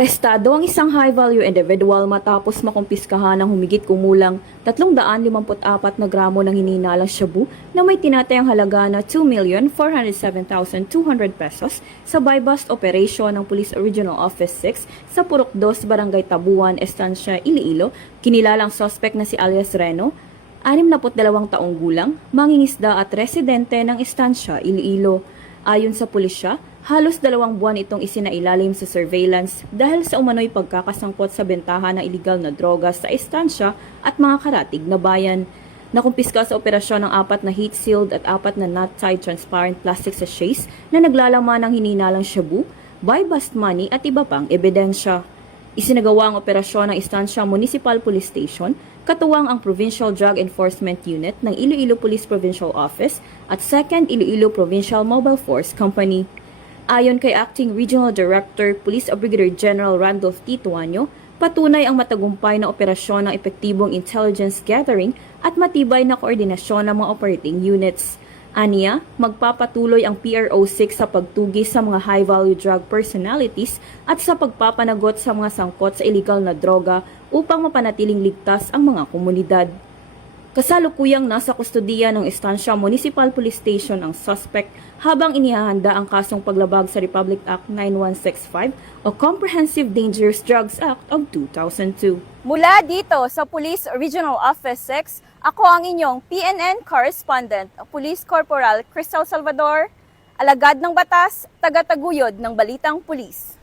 Arestado ang isang high-value individual matapos makumpiskahan ng humigit kumulang 354 na gramo ng hinihinalang shabu na may tinatayang halaga na 2,407,200 pesos sa buy-bust operation ng Police Regional Office 6 sa Purok 2, Barangay Tabuan, Estancia, Iloilo. Kinilalang suspect na si alias Reno, 62 taong gulang, mangingisda at residente ng Estancia, Iloilo. Ayon sa pulisya, halos 2 buwan itong isinailalim sa surveillance dahil sa umano'y pagkakasangkot sa bentahan ng iligal na droga sa estansya at mga karatig na bayan. Nakumpiska sa operasyon ng 4 na heat-sealed at 4 na knot-tied transparent plastic sachets na naglalaman ng hinihinalang shabu, buy-bust money at iba pang ebidensya. Isinagawa ang operasyon ng Estancia Municipal Police Station, katuwang ang Provincial Drug Enforcement Unit ng Iloilo Police Provincial Office at 2nd Iloilo Provincial Mobile Force Company. Ayon kay Acting Regional Director, Police Brigadier General Randolph T. Tuanyo, patunay ang matagumpay na operasyon ng epektibong intelligence gathering at matibay na koordinasyon ng mga operating units. Aniya, magpapatuloy ang PRO6 sa pagtugis sa mga high-value drug personalities at sa pagpapanagot sa mga sangkot sa iligal na droga upang mapanatiling ligtas ang mga komunidad. Kasalukuyang nasa kustodiya ng Estancia Municipal Police Station ang suspect habang inihahanda ang kasong paglabag sa Republic Act 9165 o Comprehensive Dangerous Drugs Act of 2002. Mula dito sa Police Regional Office 6, ako ang inyong PNN Correspondent, Police Corporal Cristal Salvador, alagad ng batas, taga-taguyod ng Balitang Pulis.